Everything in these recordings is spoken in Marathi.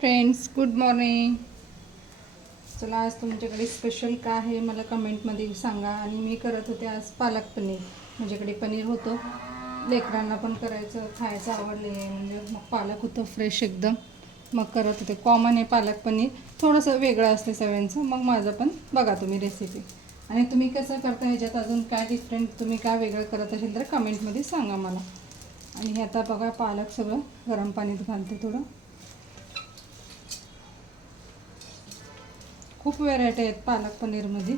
Friends, good morning. चला, आज तुमच्याकडे स्पेशल काय आहे मला कमेंटमध्ये सांगा. आणि मी करत होते आज पालक पनीर. माझ्याकडे पनीर होतं, लेकरांना पण करायचं, खायचं आवडले म्हणजे मग पालक होतं फ्रेश एकदम, मग करत होते. कॉमन आहे पालक पनीर, थोडंसं वेगळं असते सगळ्यांचं. मग माझं पण बघा तुम्ही रेसिपी, आणि तुम्ही कसं करता ह्याच्यात अजून काय डिफरंट, तुम्ही काय वेगळं करत असेल तर कमेंटमध्ये सांगा मला. आणि हे आता बघा पालक सगळं गरम पाणीत घालते. थोडं खूप व्हेरायटी आहेत पालक पनीरमध्ये.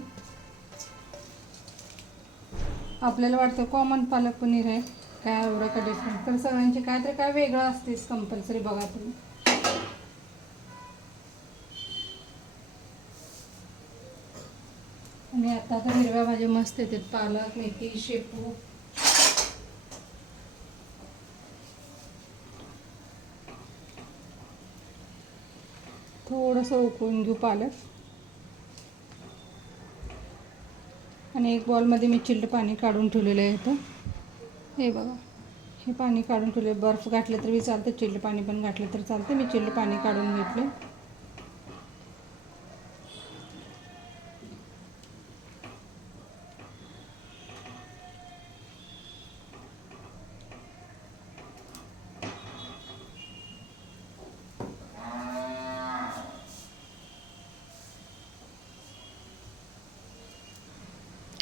आपल्याला वाटतं कॉमन पालक पनीर आहे काय एवढं का डिफरंट, तर सगळ्यांचे काय तर काय वेगळं असतेच कंपल्सरी. बघा तुम्ही. आणि आता तर हिरव्या भाज्या मस्त येतात, पालक, मेथी, शेपू. थोडंसं उकळून घेऊ पालक. आणि एक बॉलमध्ये मी चिल्ड पाणी काढून ठेवलेलं आहे इथं. हे बघा, हे पाणी काढून ठेवले. बर्फ घातले तरी चालते, चिल्ड पाणी पण घातलं तर चालते. मी चिल्ड पाणी काढून घेतले.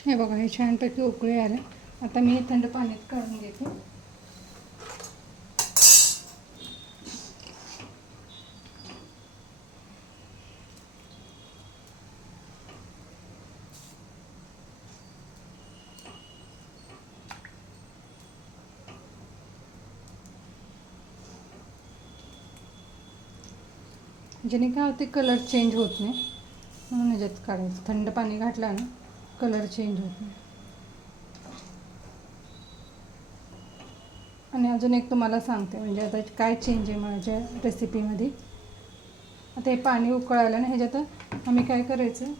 हे बघा, हे छानपैकी उकळी आले. आता मी थंड पाण्यात काढून घेते. ज्याने काय होते, कलर चेंज होत नाही म्हणून ह्याच्यात काढायचं. थंड पाणी घातलं ना, कलर चेंज होत नाही. आणि अजून एक तुम्हाला सांगते, म्हणजे आता काय चेंज आहे माझ्या रेसिपीमध्ये. आता हे पाणी उकळायला ना, ह्याच्यात आम्ही काय करायचं,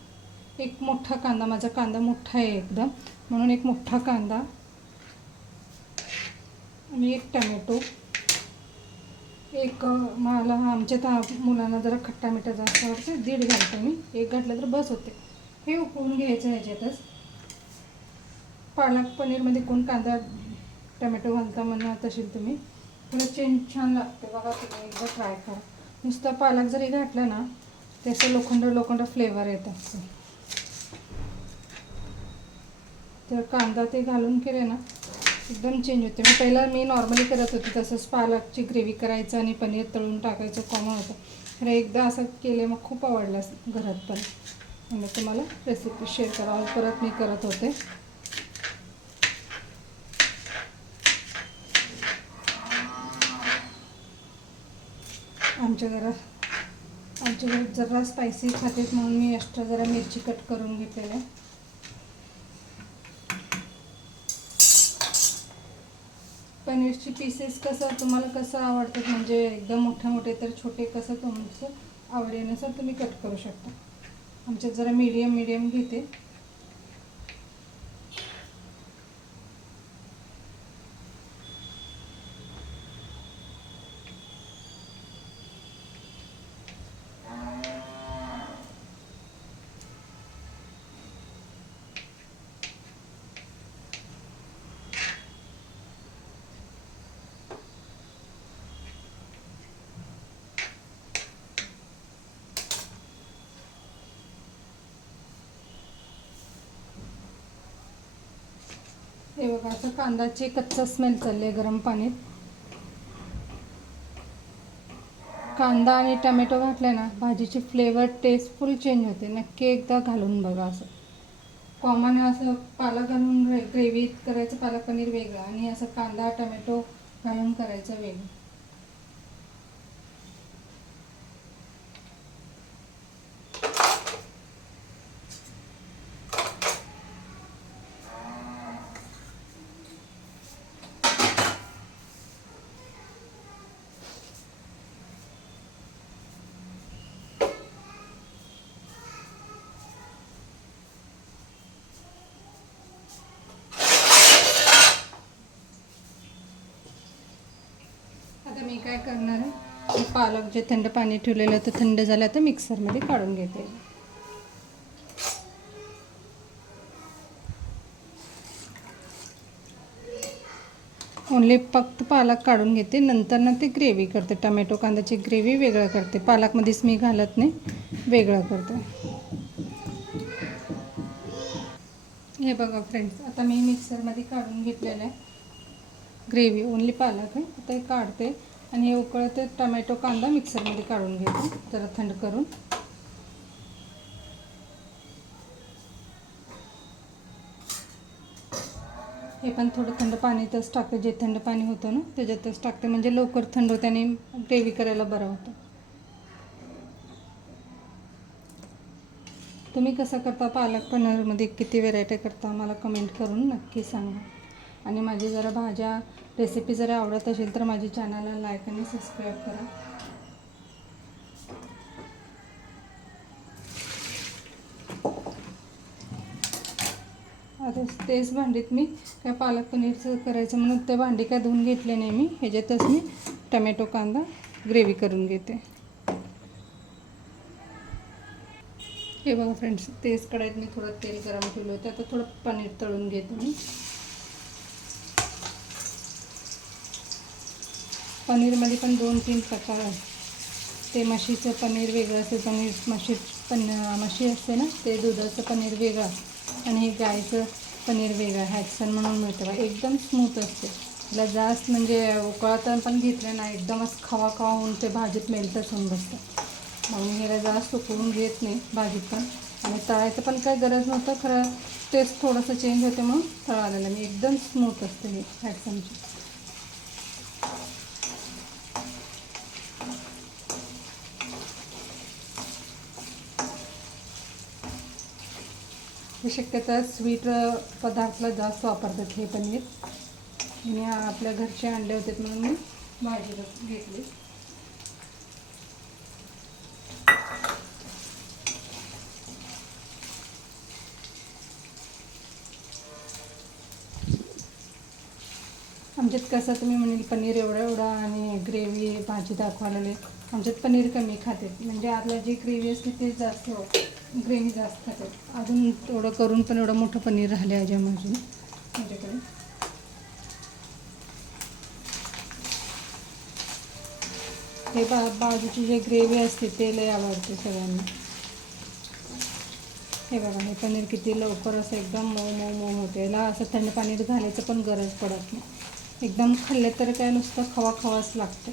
एक मोठा कांदा, माझा कांदा मोठा आहे एकदम, म्हणून एक मोठा कांदा आणि एक टमॅटो. एक मला आमच्या मुलांना जरा खट्टा मिठा जास्त आवडते, 1.5 घालते मी. 1 घातलं तर बस होते. हे उकळून घ्यायचं ह्याच्यातच. पालक पनीरमध्ये कोण कांदा टमॅटो घालता म्हणत असेल तुम्ही, थोडं चेंज छान लागते. बघा तुम्ही एकदा ट्राय करा. नुसतं पालक जरी घातलं ना, त्याचं लोखंड फ्लेवर येतात. तर कांदा ते घालून केले ना, एकदम चेंज होते. मी नॉर्मली करत होते तसंच, पालकची ग्रेव्ही करायचं आणि पनीर तळून टाकायचं, कॉमन होतं. तर एकदा असं केले मग खूप आवडलं घरात पण, म्हणजे तुम्हाला रेसिपी शेअर करावं. परत मी करत होते. आमच्या घरात जरा स्पायसी खातेत म्हणून मी एक्स्ट्रा जरा मिरची कट करून घेतलेलं आहे. पनीरची पीसेस तुम्हाला कसं आवडतात, म्हणजे एकदम मोठे तर छोटे, कसं तुमचं आवडीनुसार तुम्ही कट करू शकता. आमच्यात जरा मीडियम घेते. हे बघा, असं कांद्याचे कच्चा स्मेल चालले गरम पाणीत. कांदा आणि टमॅटो घातले ना, भाजीची फ्लेवर टेस्ट फुल चेंज होते. नक्की एकदा घालून बघा. असं कॉमन असं पालक घालून ग्रेव्ही करायचं, पालक पनीर वेगळं, आणि असं कांदा टमॅटो घालून करायचं वेगळं. आता मी काय करणार आहे, पालक जे थंड पाणी ठेवलेलं होतं थंड झालं तर मिक्सरमध्ये काढून घेते. ओन्ली फक्त पालक काढून घेते, नंतर ना ते ग्रेव्ही करते. टमॅटो कांद्याची ग्रेव्ही वेगळं करते, पालकमध्येच मी घालत नाही, वेगळं करते. हे बघा फ्रेंड्स, आता मी मिक्सरमध्ये काढून घेतलेलं आहे ग्रेव्ही, ओन्ली पालक आहे. आता हे काढते आणि हे उकळते टमॅटो कांदा मिक्सरमध्ये काढून घेते जरा थंड करून. हे पण थोडं थंड पाण्यातच टाकते, जे थंड पाणी होतं ना त्याच्यातच टाकते, म्हणजे लवकर थंड होते आणि ग्रेव्ही करायला बरं होतं. तुम्ही कसं करता पालक पनीरमध्ये, किती व्हेरायटी करता मला कमेंट करून नक्की सांगा. आणि माझी जरा भाज्या रेसिपी जर आवडत असेल तर माझी चॅनलला लाईक आणि सबस्क्राईब करा. आता तेच भांडीत मी काय पालक पनीरचं करायचं म्हणून ते भांडी काय धुवून घेतले नाही मी, ह्याच्यातच मी टमॅटो कांदा ग्रेव्ही करून घेते. हे बघा फ्रेंड्स, तेच कढईत मी थोडं तेल गरम ठेवलं होतं. आता थोडं पनीर तळून घेते मी. पनीरमध्ये पण 2-3 प्रकार आहेत. ते म्हशीचं पनीर वेगळं असते, म्हशी असते ना ते दुधाचं पनीर वेगळं, आणि हे गाईचं पनीर वेगळं. हॅटसन म्हणून मिळतं बा, एकदम स्मूथ असते. त्याला जास्त म्हणजे उकळता पण घेतलं ना एकदमच खवा होऊन ते भाजीत मेल्टच होऊन बसतं. मग मी ह्याला जास्त उकळून घेत नाही भाजीत पण, आणि तळायचं पण काही गरज नव्हतं. खरं टेस्ट थोडंसं चेंज होते म्हणून तळालेलं मी. एकदम स्मूथ असते हे हॅटसनची. हे शक्यता स्वीट पदार्थाला जास्त वापरतात हे पनीर, आणि आपल्या घरचे अंडे होते म्हणून मी भाजी घेतली. आमच्यात कसं तुम्ही म्हणेल पनीर एवढा आणि ग्रेव्ही भाजी दाखवायला, आमच्यात पनीर कमी खाते, म्हणजे आपलं जी ग्रेव्ही असते ते जास्त ग्रेव्ही जास्त खाते. अजून थोडं करून पण एवढं मोठं पनीर राहिले अजून माझ्याकडे. हे बाजूची जे ग्रेव्ही असते ते लय आवडते सगळ्यांना. हे बघा, हे पनीर किती लवकर असं एकदम मऊ होते. याला असं थंड पाण्यात घालायचं पण गरज पडत नाही. एकदम खाल्ले तर काय नुसतं खवाच लागतं.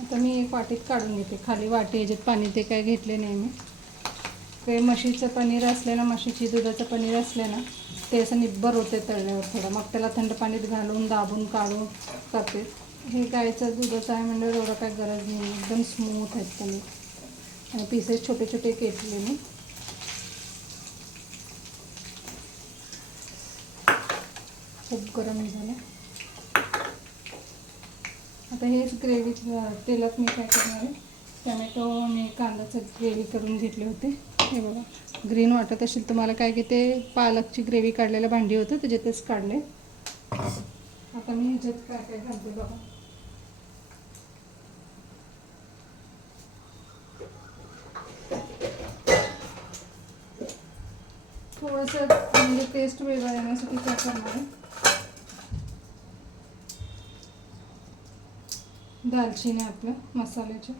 आता मी एक वाटीत काढून घेते, खाली वाटी ह्याच्यात पाणी ते काय घेतले नाही मी. ते म्हशीचं पनीर असले ना, म्हशीची दुधाचं पनीर असले ना ते असं निब्बर होते तळल्यावर थोडं, मग त्याला थंड पाण्यात घालून दाबून काढून करते. हे गाईचं दुधाचं आहे म्हणजे एवढं काय गरज नाही, एकदम स्मूथ आहेत पनीर. आणि पीसेस छोटे केटले मी. खूप गरम झालं. आता हेच ग्रेव्ही तेलात मी काय करणार आहे, टमॅटो आणि कांद्याचं ग्रेव्ही करून घेतले होते. हे बघा, ग्रीन वाटत असेल तुम्हाला काय की ते पालकची ग्रेव्ही काढलेलं भांडी होतं त्याच्यातच काढले. आता मी ह्याच्यात काय घालते बघा. थोडंसं म्हणजे टेस्ट वेगळा येण्यासाठी काय करणार आहे, दालचिनी आपल्या मसाल्याच्या,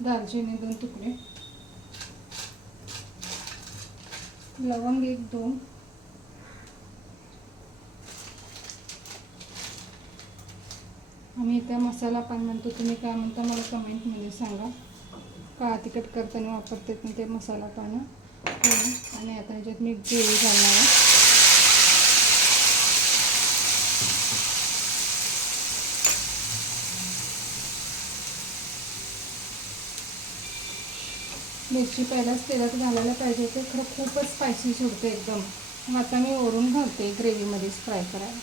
दालचिनी 2 तुकडे, लवंग 1-2, आम्ही त्या मसाला पान म्हणतो, तुम्ही काय म्हणता मला कमेंटमध्ये सांगा. का तिखट करताना वापरते ते मसाला पानं. आणि आता ह्याच्यात मी ग्रेव्ही घालणार आहे. मिरची पहिलाच तेलात घालायला पाहिजे होते, खरं खूपच स्पायसी सुटते एकदम. मग आता मी ओरून घालते ग्रेव्हीमध्येच फ्राय करायला.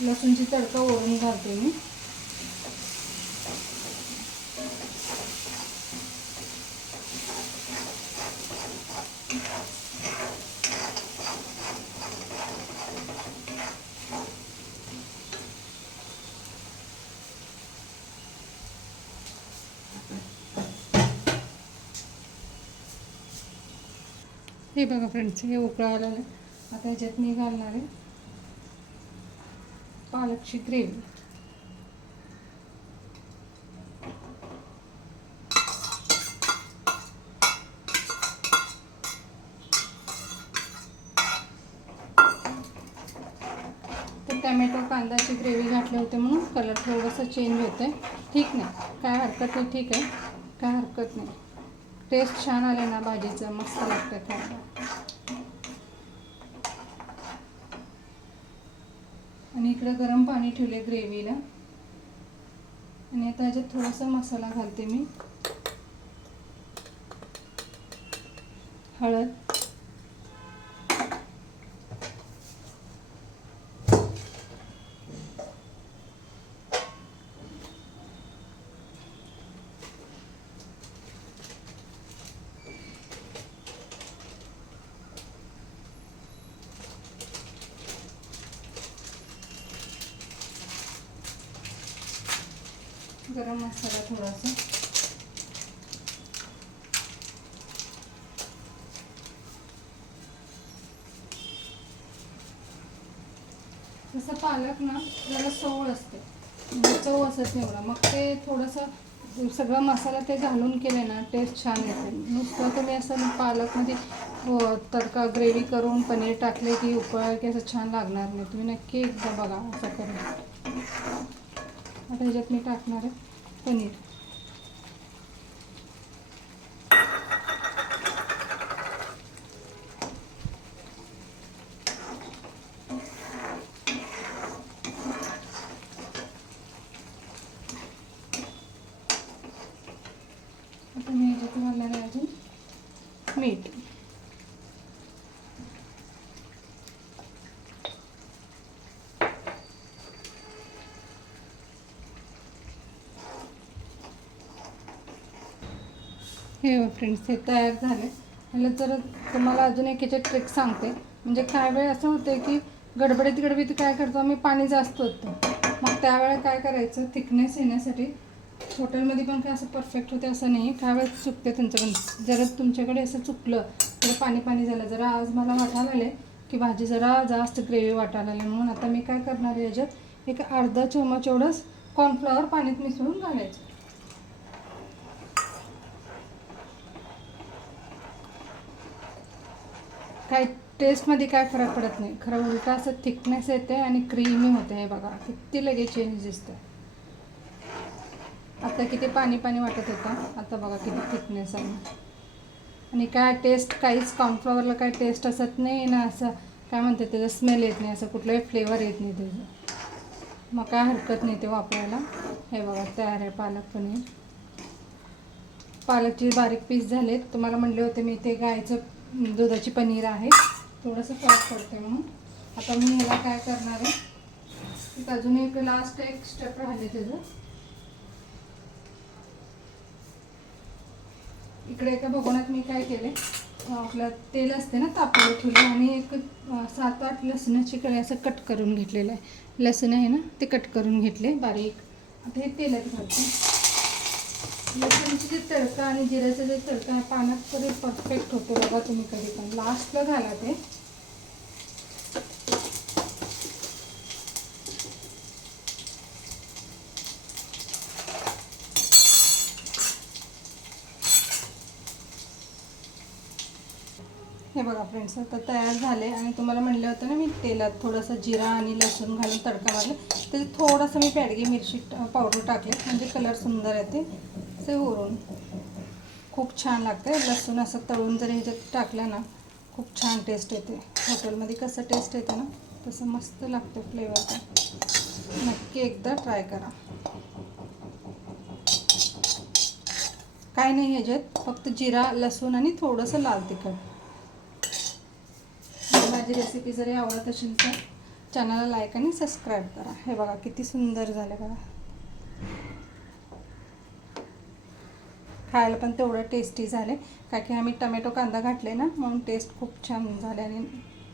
लसूणची तडका ओरून घालते मी. हे बघा फ्रेंड्स, हे उकळा आलेलं आहे. आता ह्याच्यात मी घालणार आहे पालकची ग्रेव्ही. टमॅटो कांद्याची ग्रेव्ही घातले होते म्हणून कलर थोडंसं चेंज होतं आहे. ठीक नाही, काय हरकत नाही, ठीक आहे, काय हरकत नाही. टेस्ट छान आले ना भाजीचं, मस्त लागतं खायला. आणि इकडं गरम पाणी ठेवले ग्रेव्हीला. आणि आता ह्याच्यात थोडासा मसाला घालते मी. हळद, गरम मसाला थोडासा, तसं पालक ना जरा सवळ असते, म्हणजे चव असत नाही एवढा. मग ते थोडंसं सगळं मसाला ते घालून केले ना टेस्ट छान येते. नुसतं तुम्ही असं पालकमध्ये तडका ग्रेव्ही करून पनीर टाकले की उकळ की असं छान लागणार नाही. तुम्ही नक्की एकदा बघा असं करून. आता ह्याच्यात मी टाकणार आहे पनीर. आता मी ह्याच्यात घालणार आहे अजून मीठ. हे फ्रेंड्स, हे तयार झाले. ह्याला जर तुम्हाला अजून एक ह्याच्यात ट्रिक सांगते. म्हणजे काय वेळ असं होतं की गडबडीत काय करतो आम्ही, पाणी जास्त होतं. मग त्यावेळेला काय करायचं, थिकनेस येण्यासाठी. हॉटेलमध्ये पण काय असं परफेक्ट होते असं नाही, काय वेळेस चुकते तुमचं पण. जर तुमच्याकडे असं चुकलं तर पाणी पाणी झालं. जरा आज मला वाटायला आले की भाजी जरा जास्त ग्रेव्ही वाटायला आली. म्हणून आता मी काय करणार आहे, याच्यात एक अर्धा चमच एवढंच कॉर्नफ्लॉवर पाण्यात मिसळून घालायचं. काय टेस्टमध्ये काय फरक पडत नाही, खरं उलटा असं थिकनेस येते आणि क्रीमी होते. हे बघा किती लगेच चेंज दिसतं. आता किती पाणी पाणी वाटत होता, आता बघा किती थिकनेस आहे. आणि काय टेस्ट, काहीच कॉर्नफ्लॉवरला काय टेस्ट असत नाही ना, असं काय म्हणते त्याचा स्मेल येत नाही, असं कुठलाही फ्लेवर येत नाही त्याचं. मग काय हरकत नाही ते वापरायला. हे बघा तयार आहे पालक पनीर. पालकचे बारीक पीस झालेत. तुम्हाला म्हणले होते मी ते गायचं दुधाची पनीर आहे, थोडंसं फरक पडते म्हणून. आता मी ह्याला काय करणार आहे, एक अजून एक लास्ट एक स्टेप राहिले त्याचं. इकडे एका भगोण्यात मी काय केले, आपलं तेल असते ना तापवलं ठेवलं, आणि एक 7-8 लसणाची कळी असं कट करून घेतलेलं आहे. लसूण आहे ना ते कट करून घेतले बारीक. आता हे तेलात घालते. लसूणची जे तडका आणि जिऱ्याचा जे तडका आहे पाण्यात तरी परफेक्ट होतो बघा. तुम्ही कधी पण लास्टला घाला ते. हे बघा फ्रेंड्स, आता तयार झाले. आणि तुम्हाला म्हणलं होतं ना मी तेलात थोडंसं जिरा आणि लसूण घालून तडका मारला. त्याच्यात थोडंसं मी पॅडगी मिरची पावडर टाकले, म्हणजे कलर सुंदर येते. ते वरून खूप छान लागते. लसूण असं तळून जर ह्याच्यात टाकलं ना खूप छान टेस्ट येते. हॉटेलमध्ये कसं टेस्ट येते ना तसं मस्त लागतं फ्लेवर. नक्की एकदा ट्राय करा. काय नाही ह्याच्यात, फक्त जिरा लसूण आणि थोडंसं लाल तिखट. माझी रेसिपी जरी आवडत असेल तर चॅनलला लाईक आणि सबस्क्राईब करा. हे बघा किती सुंदर झालं बघा. खायला पण तेवढं टेस्टी झाले, कारण की आम्ही टमॅटो कांदा घातले ना, म्हणून टेस्ट खूप छान झाले. आणि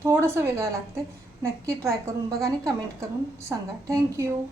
थोडंसं वेगळं लागते. नक्की ट्राय करून बघा आणि कमेंट करून सांगा. थँक्यू.